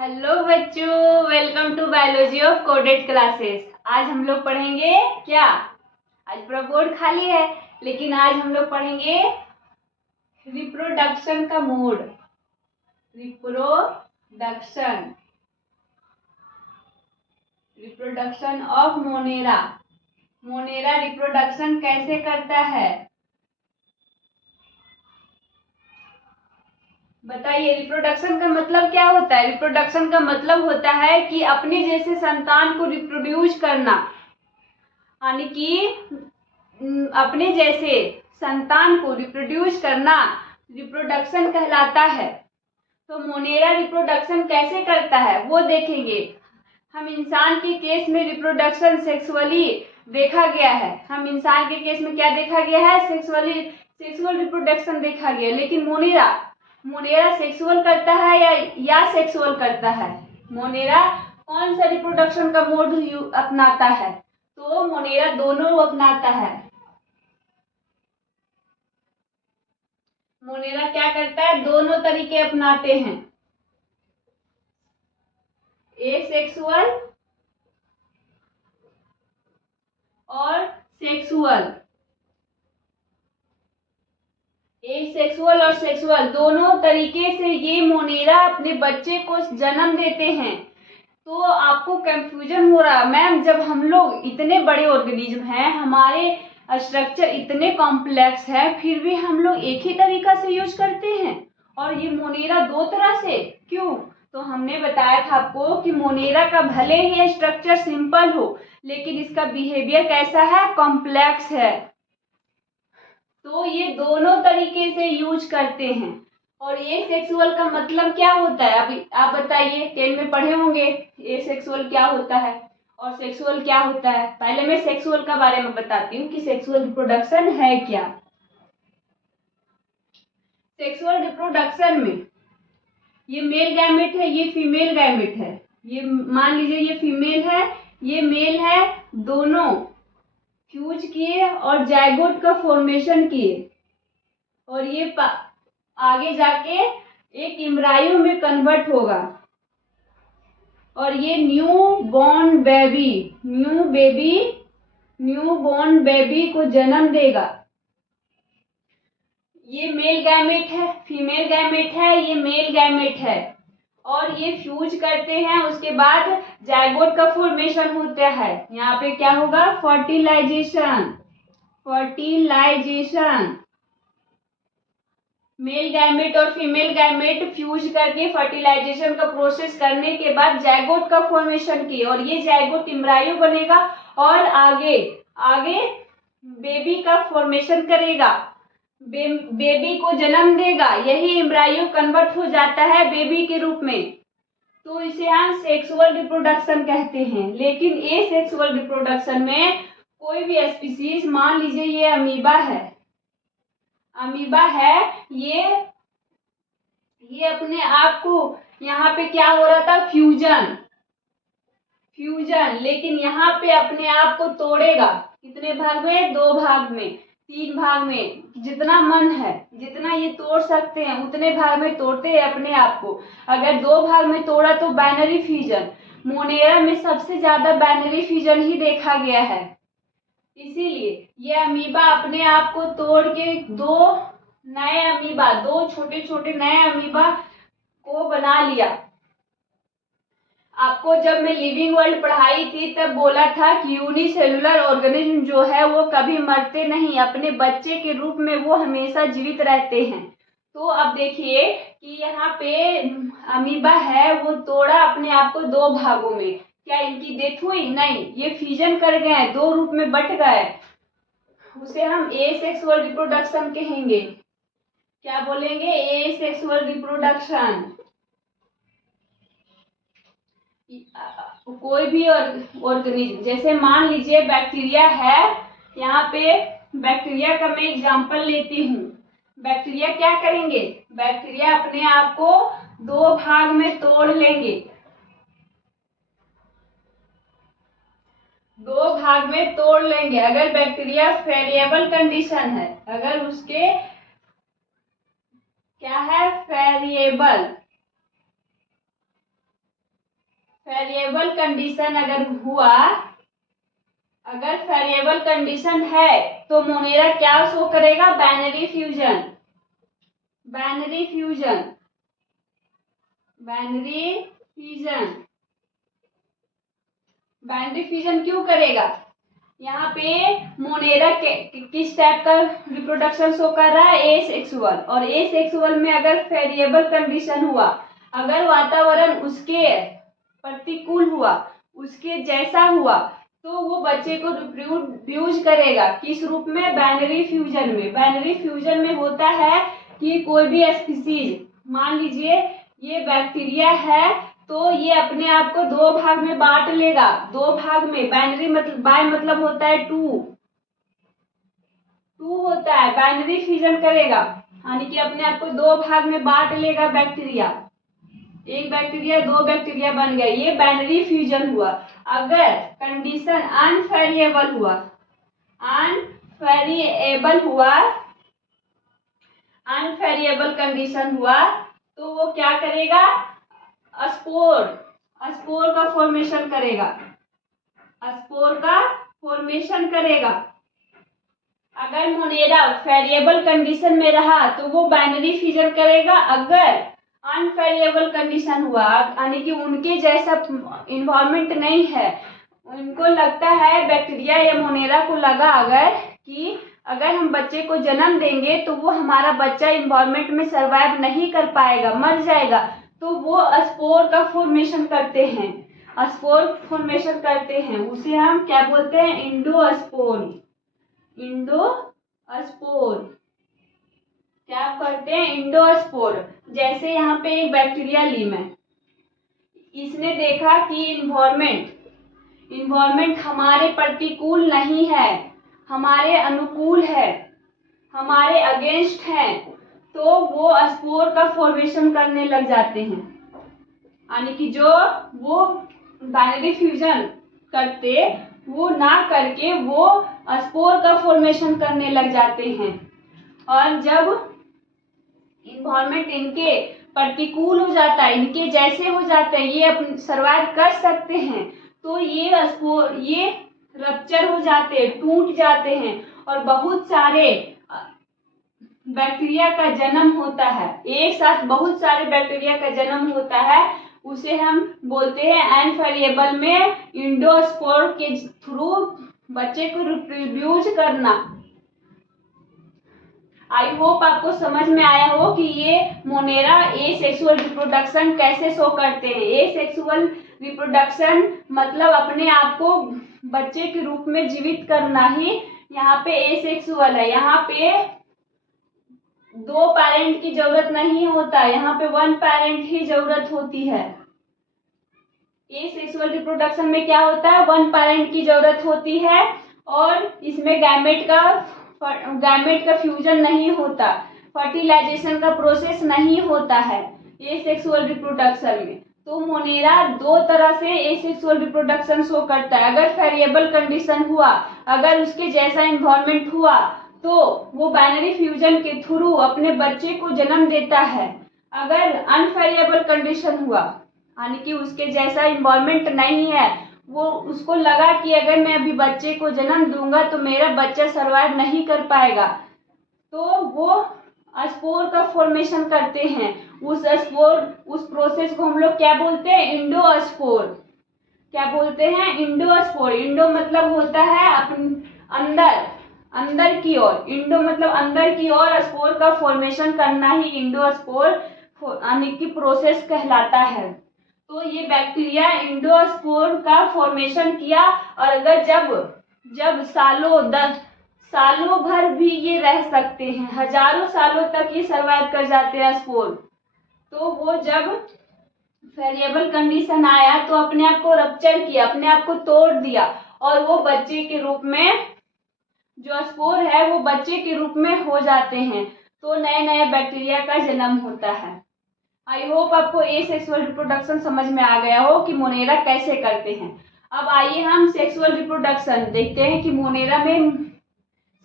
Hello बच्चों, welcome to biology of coded classes. आज हम लोग पढ़ेंगे क्या? आज पूरा बोर्ड खाली है, लेकिन आज हम लोग पढ़ेंगे रिप्रोडक्शन का mode. Reproduction reproduction of Monera. Monera reproduction कैसे करता है बताइए। रिप्रोडक्शन का मतलब क्या होता है? रिप्रोडक्शन का मतलब होता है कि अपने जैसे संतान को रिप्रोड्यूस करना, यानी कि अपने जैसे संतान को रिप्रोड्यूस करना रिप्रोडक्शन कहलाता है। तो मोनेरा रिप्रोडक्शन कैसे करता है वो देखेंगे। हम इंसान के केस में रिप्रोडक्शन सेक्सुअली देखा गया है। हम इंसान के केस में क्या देखा गया है? सेक्सुअल रिप्रोडक्शन देखा गया। लेकिन मोनेरा सेक्सुअल करता है या सेक्सुअल करता है? मोनेरा कौन सा रिप्रोडक्शन का मोड अपनाता है? तो मोनेरा दोनों अपनाता है। मोनेरा क्या करता है? दोनों तरीके अपनाते हैं, एसेक्सुअल और सेक्सुअल। एसेक्सुअल और सेक्सुअल दोनों तरीके से ये मोनेरा अपने बच्चे को जन्म देते हैं। तो आपको कंफ्यूजन हो रहा मैम, जब हम लोग इतने बड़े ऑर्गेनिज्म हैं, हमारे स्ट्रक्चर इतने कॉम्प्लेक्स है, फिर भी हम लोग एक ही तरीका से यूज करते हैं और ये मोनेरा दो तरह से क्यों? तो हमने बताया था आपको कि मोनेरा का भले ही स्ट्रक्चर सिंपल हो, लेकिन इसका बिहेवियर कैसा है? कॉम्प्लेक्स है। तो ये दोनों तरीके से यूज करते हैं। और ये सेक्सुअल का मतलब क्या होता है? अभी आप बताइए, 10 में पढ़े होंगे ये सेक्सुअल क्या होता है और सेक्सुअल क्या होता है। पहले मैं सेक्सुअल का बारे में बताती हूँ कि सेक्सुअल रिप्रोडक्शन है क्या। सेक्सुअल रिप्रोडक्शन में ये मेल गैमेट है, ये फीमेल गैमेट है। ये मान लीजिए ये फीमेल है, ये मेल है, दोनों फ्यूज किए और जाइगोट का फॉर्मेशन किए और ये आगे जाके एक एम्ब्रायो में कन्वर्ट होगा और ये न्यू बॉर्न बेबी को जन्म देगा। ये मेल गैमेट है, फीमेल गैमेट है, ये मेल गैमेट है और ये फ्यूज करते हैं। उसके बाद जाइगोट का फॉर्मेशन होता है। यहाँ पे क्या होगा? फर्टिलाइजेशन। मेल गैमेट और फीमेल गैमेट फ्यूज करके फर्टिलाइजेशन का प्रोसेस करने के बाद जाइगोट का फॉर्मेशन किए और ये जाइगोट एम्ब्रायो बनेगा और आगे बेबी का फॉर्मेशन करेगा, बेबी को जन्म देगा। यही एम्ब्रायो कन्वर्ट हो जाता है बेबी के रूप में। तो इसे हम सेक्सुअल रिप्रोडक्शन कहते हैं। लेकिन एसेक्सुअल रिप्रोडक्शन में कोई भी स्पीसीज, मान लीजिए ये अमीबा है, ये अपने आप को, यहाँ पे क्या हो रहा था? फ्यूजन। लेकिन यहाँ पे अपने आप को तोड़ेगा। कितने भाग में? 2 भाग में, 3 भाग में, जितना मन है, जितना ये तोड़ सकते हैं उतने भाग में तोड़ते हैं अपने आप को। अगर 2 भाग में तोड़ा तो बाइनरी फ्यूजन। मोनेरा में सबसे ज्यादा बाइनरी फ्यूजन ही देखा गया है। इसीलिए ये अमीबा अपने आप को तोड़ के दो छोटे छोटे नए अमीबा को बना लिया। आपको जब मैं लिविंग वर्ल्ड पढ़ाई थी तब बोला था कि यूनिसेलुलर ऑर्गेनिज्म जो है वो कभी मरते नहीं, अपने बच्चे के रूप में वो हमेशा जीवित रहते हैं। तो अब देखिए कि यहाँ पे अमीबा है, वो तोड़ा अपने आप को 2 भागों में। क्या इनकी डेथ हुई? नहीं, ये फ्यूजन कर गए, 2 रूप में बट गए। उसे हम एसेक्सुअल रिप्रोडक्शन कहेंगे। क्या बोलेंगे? Asexual reproduction. कोई भी ऑर्गेनिज्म, जैसे मान लीजिए बैक्टीरिया है, यहाँ पे बैक्टीरिया का मैं एग्जांपल लेती हूँ। बैक्टीरिया क्या करेंगे? बैक्टीरिया अपने आप को 2 भाग में तोड़ लेंगे। 2 भाग में तोड़ लेंगे। अगर बैक्टीरिया वेरिएबल कंडीशन है, अगर उसके क्या है? वेरिएबल वेरिएबल कंडीशन अगर वेरिएबल कंडीशन है तो मोनेरा क्या शो करेगा? Binary fusion. बाइनरी फ्यूजन क्यों करेगा? यहाँ पे मोनेरा किस टाइप का रिप्रोडक्शन शो कर रहा है? एसेक्सुअल। और एसेक्सुअल में अगर वेरिएबल कंडीशन हुआ, अगर वातावरण उसके प्रतिकूल हुआ, उसके जैसा हुआ, तो वो बच्चे को रिप्रोड्यूस करेगा। किस रूप में? बाइनरी फ्यूजन में। बाइनरी फ्यूजन में होता है कि कोई भी स्पीसीज, मान लीजिए ये बैक्टीरिया है, तो ये अपने आप को दो भाग में बांट लेगा। दो भाग में, बाइनरी मतलब, बाय मतलब होता है टू होता है, बाइनरी फ्यूजन करेगा, यानी कि अपने आप को दो भाग में बांट लेगा बैक्टीरिया। एक बैक्टीरिया, दो बैक्टीरिया बन गया, ये बाइनरी फ्यूजन हुआ। अगर कंडीशन अनवेरिएबल कंडीशन हुआ, तो वो क्या करेगा? स्पोर का फॉर्मेशन करेगा। अगर मोनेरा वेरिएबल कंडीशन में रहा तो वो बाइनरी फ्यूजन करेगा। अगर अनवेरिएबल कंडीशन हुआ, यानी कि उनके जैसा इन्वायरमेंट नहीं है, उनको लगता है, बैक्टीरिया या मोनेरा को लगा अगर कि अगर हम बच्चे को जन्म देंगे तो वो हमारा बच्चा इन्वायरमेंट में सर्वाइव नहीं कर पाएगा, मर जाएगा, तो वो स्पोर का फॉर्मेशन करते हैं। उसे हम क्या बोलते हैं? इंडोस्पोर। क्या करते हैं? इंडोस्पोर। जैसे यहाँ पे एक बैक्टीरिया ली मैं, इसने देखा कि इन्वायरमेंट हमारे प्रतिकूल नहीं है, हमारे अनुकूल है, हमारे अगेंस्ट है, तो वो स्पोर का फॉर्मेशन करने लग जाते हैं। यानी कि जो वो बाइनरी फ्यूजन करते, वो ना करके वो स्पोर का फॉर्मेशन करने लग जाते हैं। और जब इन्वायरमेंट इनके प्रतिकूल हो जाता है, इनके जैसे हो जाते हैं, ये अपने सर्वाइव कर सकते हैं, तो ये स्पोर, ये रप्चर हो जाते हैं, टूट जाते हैं, और बहुत सारे बैक्टीरिया का जन्म होता है। एक साथ बहुत सारे बैक्टीरिया का जन्म होता है, उसे हम बोलते हैं अनवेरिएबल में इंडोस्पोर के थ्रू बच्चे को रिप्रोड्यूस करना। आई होप आपको समझ में आया हो कि ये मोनेरा एसेक्सुअल रिप्रोडक्शन कैसे शो करते हैं। एसेक्सुअल रिप्रोडक्शन मतलब अपने आप को बच्चे के रूप में जीवित करना ही यहाँ पे एसेक्सुअल है। यहाँ पे दो पेरेंट की जरूरत नहीं होता, यहाँ पे वन पेरेंट ही जरूरत होती है। एसेक्सुअल रिप्रोडक्शन में क्या होता है? वन पेरेंट की जरूरत होती है, और इसमें गैमेट का फ्यूजन नहीं होता, फर्टिलाइजेशन का प्रोसेस नहीं होता है एसेक्सुअल रिप्रोडक्शन में। तो मोनेरा दो तरह से एसेक्सुअल रिप्रोडक्शन शो करता है। अगर वेरिएबल कंडीशन हुआ, अगर उसके जैसा इन्वायरमेंट हुआ, तो वो बाइनरी फ्यूजन के थ्रू अपने बच्चे को जन्म देता है। अगर अनवेरिएबल कंडीशन हुआ, यानी कि उसके जैसा इन्वायरमेंट नहीं है, वो उसको लगा कि अगर मैं अभी बच्चे को जन्म दूंगा तो मेरा बच्चा सर्वाइव नहीं कर पाएगा, तो वो स्पोर का फॉर्मेशन करते हैं। उस प्रोसेस को हम लोग क्या बोलते हैं? इंडोस्पोर। क्या बोलते हैं? इंडोस्पोर। इंडो मतलब होता है अंदर की ओर, इंडो मतलब अंदर की ओर, स्पोर का फॉर्मेशन करना ही इंडोस्पोर यानी कि प्रोसेस कहलाता है। तो ये बैक्टीरिया इंडोस्पोर का फॉर्मेशन किया, और अगर जब सालों भर भी ये रह सकते हैं, हजारों सालों तक ये सर्वाइव कर जाते हैं स्पोर, तो वो जब वेरिएबल कंडीशन आया तो अपने आप को रप्चर किया, अपने आप को तोड़ दिया, और वो बच्चे के रूप में, जो स्पोर है वो बच्चे के रूप में हो जाते हैं। तो नए नए बैक्टीरिया का जन्म होता है। आई होप आपको एसेक्सुअल रिप्रोडक्शन समझ में आ गया हो कि मोनेरा कैसे करते हैं। अब आइए हम सेक्सुअल रिप्रोडक्शन देखते हैं कि मोनेरा में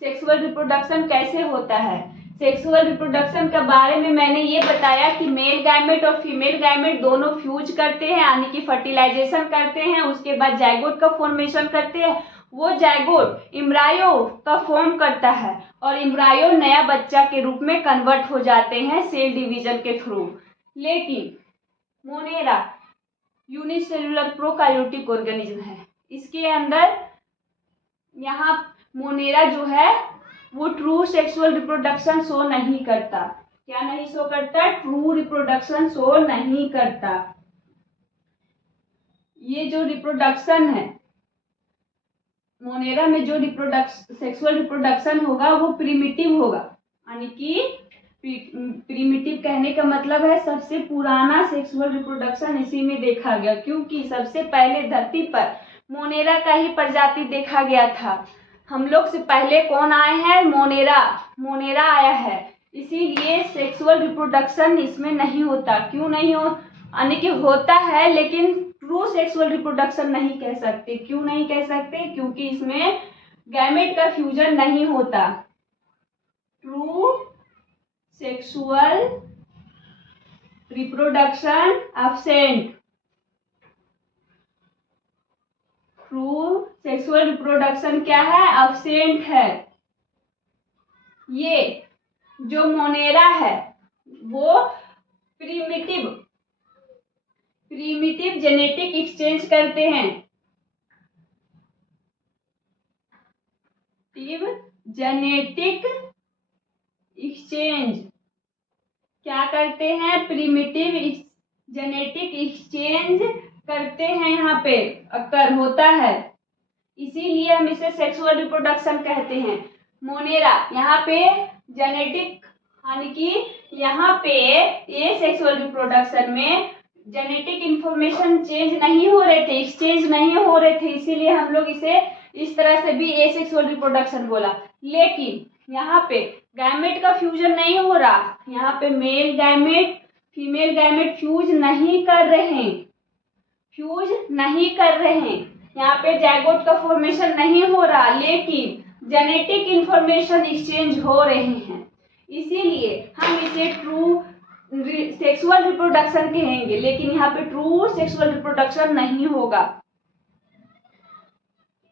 सेक्सुअल रिप्रोडक्शन कैसे होता है। सेक्सुअल रिप्रोडक्शन के बारे में मैंने ये बताया कि मेल गैमेट और फीमेल गैमेट दोनों फ्यूज करते हैं, यानी कि फर्टिलाइजेशन करते हैं, उसके बाद जाइगोट का फॉर्मेशन करते हैं। वो जाइगोट एम्ब्रायो का फॉर्म करता है और एम्ब्रायो नया बच्चा के रूप में कन्वर्ट हो जाते हैं सेल डिवीजन के थ्रू। लेकिन मोनेरा यूनिसेलुलर प्रोकार्योटिक ऑर्गेनिज्म है। इसके अंदर यहाँ मोनेरा जो है वो ट्रू सेक्सुअल रिप्रोडक्शन शो नहीं करता। क्या नहीं शो करता? ट्रू रिप्रोडक्शन शो नहीं करता। ये जो रिप्रोडक्शन है मोनेरा में, जो सेक्सुअल रिप्रोडक्शन होगा वो प्रिमिटिव होगा, यानी कि प्रिमिटिव कहने का मतलब है सबसे पुराना सेक्सुअल रिप्रोडक्शन इसी में देखा गया, क्योंकि सबसे पहले धरती पर मोनेरा का ही प्रजाति देखा गया था। हम लोग से पहले कौन आए हैं? मोनेरा आया है। इसीलिए सेक्सुअल रिप्रोडक्शन इसमें नहीं होता। क्यों नहीं हो? यानी कि होता है लेकिन ट्रू सेक्सुअल रिप्रोडक्शन नहीं कह सकते। क्यों नहीं कह सकते? क्योंकि इसमें गैमेट का फ्यूजन नहीं होता। True sexual reproduction absent. True sexual reproduction क्या है? एब्सेंट है। ये जो मोनेरा है वो प्रिमिटिव जेनेटिक एक्सचेंज करते हैं। जेनेटिक एक्सचेंज क्या करते हैं? प्रिमिटिव जेनेटिक एक्सचेंज करते हैं, यहाँ पे अक्कर होता है। इसीलिए हम इसे सेक्सुअल रिप्रोडक्शन कहते हैं। मोनेरा यहाँ पे जेनेटिक, यानी कि यहाँ पे ये सेक्सुअल रिप्रोडक्शन में जेनेटिक इंफॉर्मेशन चेंज नहीं हो रहे थे, एक्सचेंज नहीं हो रहे थे, इसीलिए हम लोग इसे इस तरह से भी एसेक्सुअल रिप्रोडक्शन बोला। लेकिन यहाँ पे गैमेट का फ्यूजन नहीं हो रहा। यहाँ पे male gamete female gamete fuse नहीं कर रहे हैं। यहाँ पे जाइगोट का फॉर्मेशन नहीं हो रहा, लेकिन जेनेटिक इंफॉर्मेशन एक्सचेंज हो रहे हैं। इसीलिए हम इसे ट्रू सेक्सुअल रिप्रोडक्शन कहेंगे, लेकिन यहाँ पे ट्रू सेक्सुअल रिप्रोडक्शन नहीं होगा।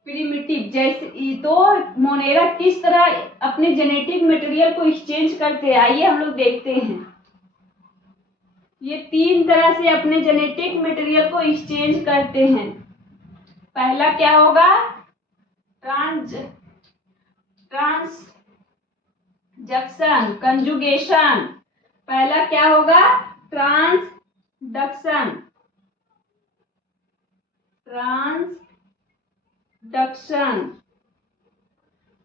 प्रिमिटिव जैसे तो मोनेरा किस तरह अपने जेनेटिक मटेरियल को एक्सचेंज करते हैं, आइए हम लोग देखते हैं। ये 3 तरह से अपने जेनेटिक मटेरियल को एक्सचेंज करते हैं। पहला क्या होगा? ट्रांसजक्शन कंजुगेशन। पहला क्या होगा? ट्रांसडक्शन।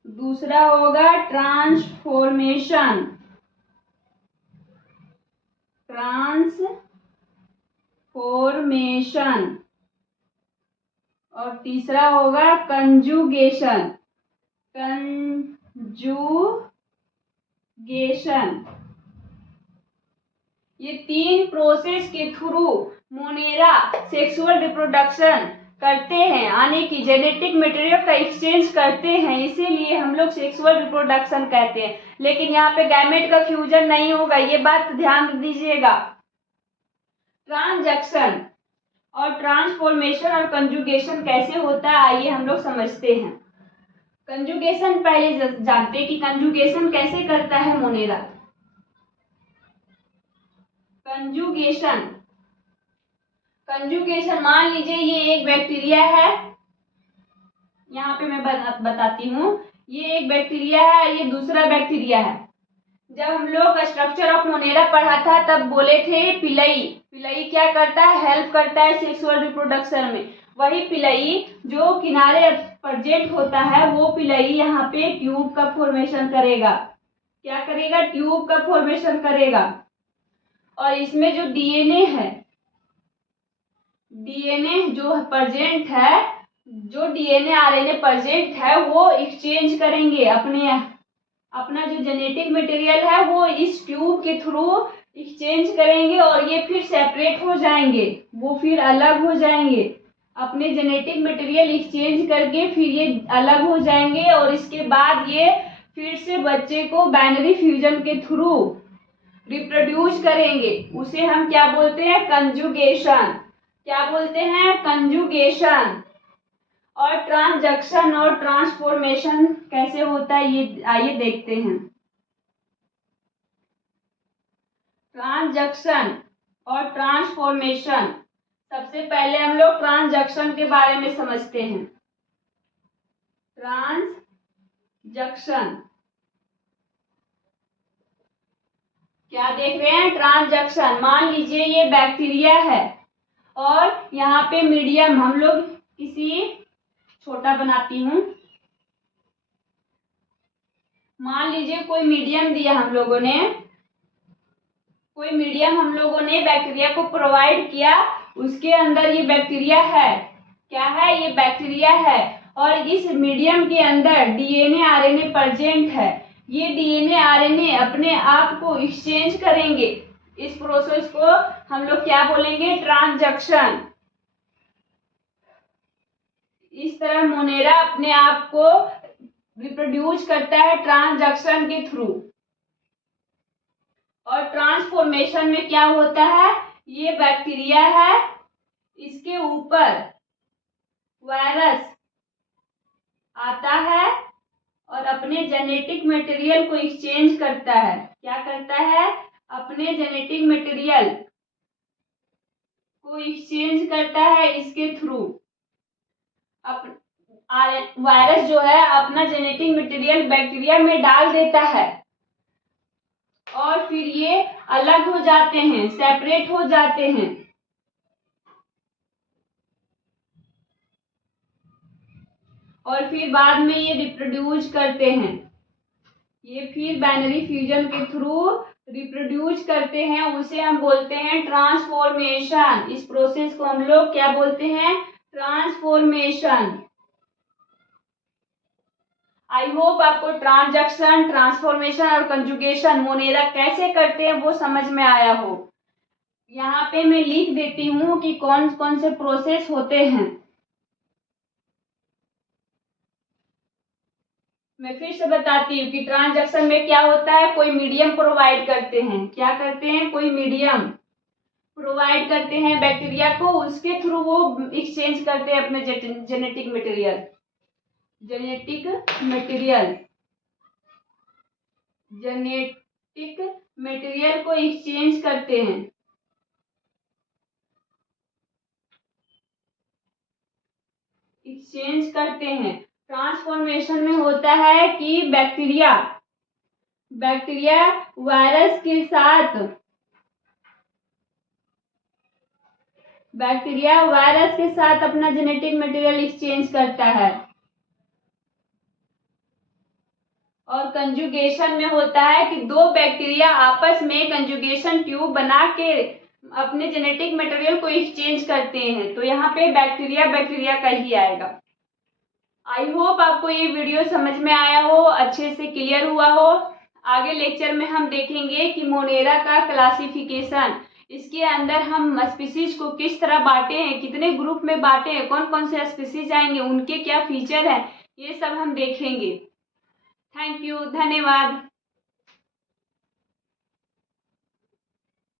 दूसरा होगा ट्रांसफॉर्मेशन। और तीसरा होगा कंजुगेशन। ये 3 प्रोसेस के थ्रू मोनेरा सेक्सुअल रिप्रोडक्शन करते हैं, यानी कि जेनेटिक मटेरियल का एक्सचेंज करते हैं। इसीलिए हम लोग सेक्सुअल रिप्रोडक्शन कहते हैं। लेकिन यहाँ पे गैमेट का फ्यूजन नहीं होगा, ये बात ध्यान दीजिएगा। ट्रांसजक्शन और ट्रांसफॉर्मेशन और कंजुगेशन कैसे होता है, आइए हम लोग समझते हैं। कंजुगेशन पहले जानते हैं कि कंजुगेशन कैसे करता है मोनेरा। कंजुगेशन मान लीजिए ये एक बैक्टीरिया है, यहाँ पे मैं बताती हूँ। ये एक बैक्टीरिया है, ये दूसरा बैक्टीरिया है। जब हम लोग स्ट्रक्चर ऑफ मोनेरा पढ़ा था तब बोले थे पिलई क्या करता है? हेल्प करता है सेक्सुअल रिप्रोडक्शन में। वही पिलई जो किनारे प्रेजेंट होता है वो पिलई यहाँ पे ट्यूब का फॉर्मेशन करेगा। क्या करेगा? ट्यूब का फॉर्मेशन करेगा। और इसमें जो डीएनए है, डीएनए जो प्रेजेंट है, जो डीएनए आरएनए प्रेजेंट है वो एक्सचेंज करेंगे अपना जो जेनेटिक मटेरियल है वो इस ट्यूब के थ्रू एक्सचेंज करेंगे और ये फिर सेपरेट हो जाएंगे, वो फिर अलग हो जाएंगे। अपने जेनेटिक मटेरियल एक्सचेंज करके फिर ये अलग हो जाएंगे और इसके बाद ये फिर से बच्चे को बाइनरी फ्यूजन के थ्रू रिप्रोड्यूस करेंगे, उसे हम क्या बोलते हैं? कंजुगेशन। क्या बोलते हैं? कंजुगेशन। और ट्रांसजक्शन और ट्रांसफॉर्मेशन कैसे होता है, ये आइए देखते हैं। ट्रांसजक्शन और ट्रांसफॉर्मेशन, सबसे पहले हम लोग ट्रांसजक्शन के बारे में समझते हैं। ट्रांसजक्शन क्या देख रहे हैं? ट्रांसजक्शन। मान लीजिए ये बैक्टीरिया है और यहाँ पे मीडियम, हम लोग किसी छोटा बनाती हूँ, मान लीजिए कोई मीडियम दिया हम लोगों ने, कोई मीडियम हम लोगों ने बैक्टीरिया को प्रोवाइड किया, उसके अंदर ये बैक्टीरिया है। क्या है? ये बैक्टीरिया है और इस मीडियम के अंदर डीएनए आरएनए प्रेजेंट है। ये डीएनए आरएनए अपने आप को एक्सचेंज करेंगे। इस प्रोसेस को हम लोग क्या बोलेंगे? ट्रांसजक्शन। इस तरह मोनेरा अपने आप को रिप्रोड्यूस करता है ट्रांसजक्शन के थ्रू। और ट्रांसफॉर्मेशन में क्या होता है? ये बैक्टीरिया है, इसके ऊपर वायरस आता है और अपने जेनेटिक मटेरियल को एक्सचेंज करता है। क्या करता है? अपने जेनेटिक मटेरियल को एक्सचेंज करता है इसके थ्रू। वायरस जो है अपना जेनेटिक मटेरियल बैक्टीरिया में डाल देता है और फिर ये अलग हो जाते हैं, सेपरेट हो जाते हैं। और फिर बाद में ये रिप्रोड्यूस करते हैं। ये फिर बाइनरी फ्यूजन के थ्रू रिप्रोड्यूस करते हैं, उसे हम बोलते हैं ट्रांसफॉर्मेशन। इस प्रोसेस को हम लोग क्या बोलते हैं? ट्रांसफॉर्मेशन। आई होप आपको ट्रांसजक्शन, ट्रांसफॉर्मेशन और कंजुगेशन मोनेरा कैसे करते हैं वो समझ में आया हो। यहाँ पे मैं लिख देती हूँ कि कौन कौन से प्रोसेस होते हैं। मैं फिर से बताती हूँ कि ट्रांसजक्शन में क्या होता है? कोई मीडियम प्रोवाइड करते हैं। क्या करते हैं? कोई मीडियम प्रोवाइड करते हैं बैक्टीरिया को, उसके थ्रू वो एक्सचेंज करते हैं अपने जेनेटिक मटेरियल। जेनेटिक मटेरियल को एक्सचेंज करते हैं। ट्रांसफॉर्मेशन में होता है कि बैक्टीरिया वायरस के साथ अपना जेनेटिक मटेरियल एक्सचेंज करता है। और कंजुगेशन में होता है कि दो बैक्टीरिया आपस में कंजुगेशन ट्यूब बना के अपने जेनेटिक मटेरियल को एक्सचेंज करते हैं। तो यहाँ पे बैक्टीरिया का ही आएगा। आई होप आपको ये वीडियो समझ में आया हो, अच्छे से क्लियर हुआ हो। आगे लेक्चर में हम देखेंगे कि मोनेरा का क्लासिफिकेशन, इसके अंदर हम स्पीसीज को किस तरह बांटे हैं, कितने ग्रुप में बांटे हैं, कौन कौन से स्पीसीज आएंगे, उनके क्या फीचर हैं, ये सब हम देखेंगे। थैंक यू, धन्यवाद।